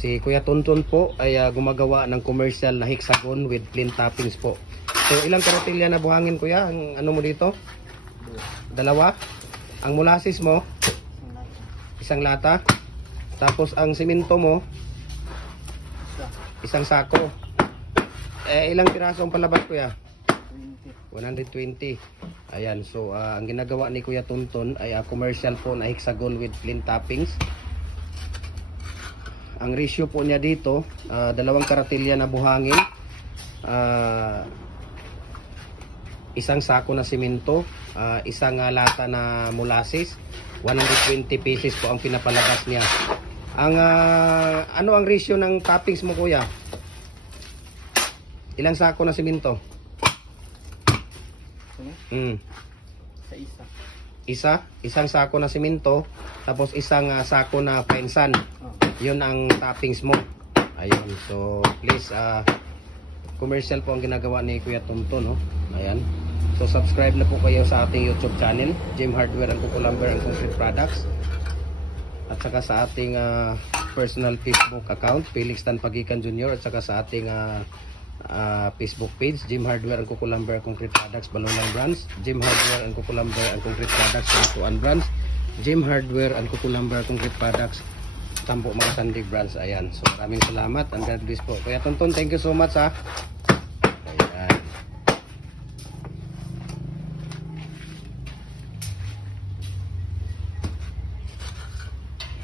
Si Kuya Tonton po ay gumagawa ng commercial na hexagon with plain toppings po. So ilang tortilla na buhangin kuya? Ang ano mo dito? Dalawa. Ang molasses mo? Isang lata. Tapos ang simento mo? Isang sako. Ilang piraso ang palabas kuya? 120. Ayan, so ang ginagawa ni Kuya Tonton ay commercial po na hexagon with plain toppings. Ang ratio po niya dito, dalawang karatilya na buhangin, isang sako na simento, isang lata na molasses, 120 pieces po ang pinapalabas niya. Ang ano ang ratio ng toppings mo kuya? Ilang sako na simento? Sa isa. Isang sako na simento, tapos isang sako na painsan. Yun ang toppings mo. Ayun, so please commercial po ang ginagawa ni Kuya Tonton, no? Ayan. So subscribe na po kayo sa ating YouTube channel, Gem Hardware and Kuko Lumber and Concrete Products. At saka sa ating personal Facebook account, Felix Tan Pagikan Jr. At saka sa ating Facebook page, Gem Hardware and Kuko Lumber and Concrete Products, Balolang Branch, Gem Hardware and Kuko Lumber and Concrete Products, Tuan Branch, Gem Hardware and Kuko Lumber and Concrete Products, Tambo Mga Sandig Branch. Ayan, so maraming salamat and God bless po. Kuya Tonton, thank you so much ha.